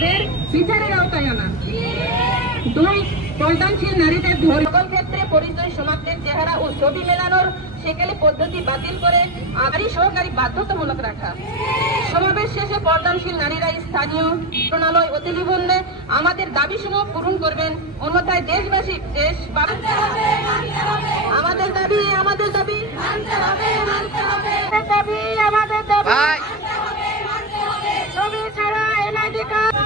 তাদের বিচারের আওতায় আনা। 2 পর্দানশীল নারীদের সকল ক্ষেত্রে পরিচয় শনাক্তের চেহারা ও ছবি মেলানোর সেকেলে পদ্ধতি বাতিল করে নারী সহকারী বাধ্যতামূলক রাখা। সমাবেশ শেষে পর্দানশীল নারীরা স্থানীয় মন্ত্রণালয় অতি নিবন্ধে আমাদের দাবিসমূহ পূরণ করবেন, অন্যথায় দেশবাসী আমাদের দাবি আমাদের দাবি আমাদের দাবি ছবি ছাড়া এনআইডি কার্ড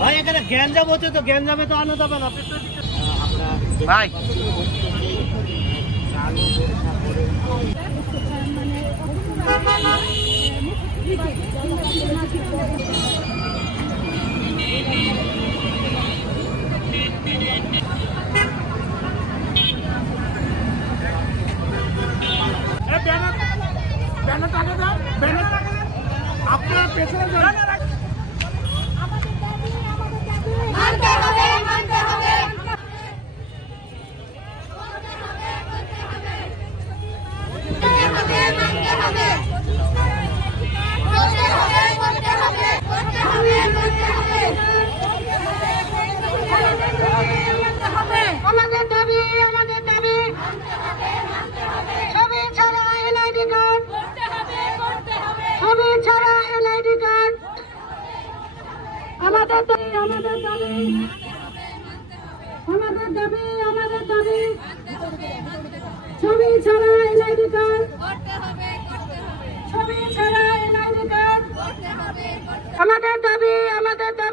ভাই এখানে গ্যাঞ্জাম হচ্ছে তো গ্যাঞ্জামে তো আনা যাবে না ভাই। আপনার পেছনে আমাদের দাবি আমাদের দাবি ছবি ছাড়া এনআইডি কার্ড ছবি ছাড়া এনআইডি কার্ড আমাদের দাবি আমাদের দাবি আমাদের দাবি আমাদের দাবি ছবি ছাড়া এনআইডি কার্ড ছবি ছাড়া এনআইডি কার্ড আমাদের দাবি আমাদের দাবি